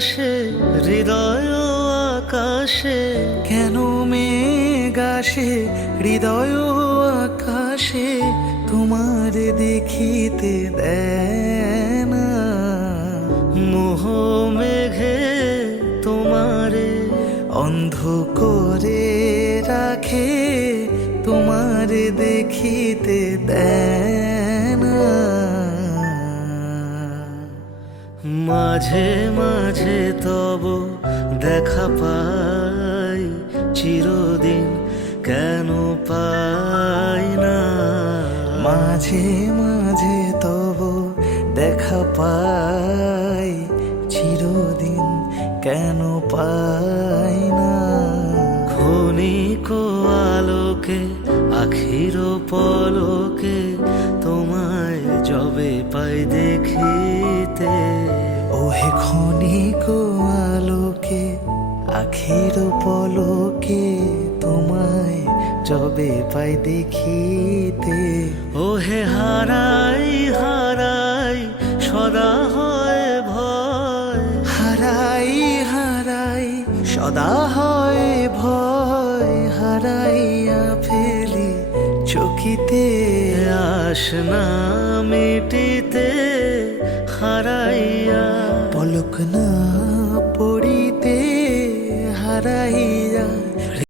আসে হৃদয় আকাশে, কেন মেঘ আসে হৃদয় আকাশে, তোমার দেখিতে দেয় না। মোহ মেঘে তোমারে অন্ধ করে রাখে, তোমার দেখিতে দেয় না। মাঝে মাঝে তব দেখা পাই, চিরদিন কেন পাই না। মাঝে মাঝে তব দেখা পাই, চিরদিন কেন পাই না। ক্ষণিক আলোকে আখির পলকে, তোমায় যবে পাই দেখিতে। ওহে ক্ষণিক আলোকে আখির পলকে, তোমায় যবে পাই দেখিতে। ওহে হারাই হারাই সদা হয় ভয়, হারাই হারাই সদা হয় ভয়, হারাইয়া ফেলি চকিতে। আস না মিটিতে হারাইয়া, পলক না পড়িতে হারাই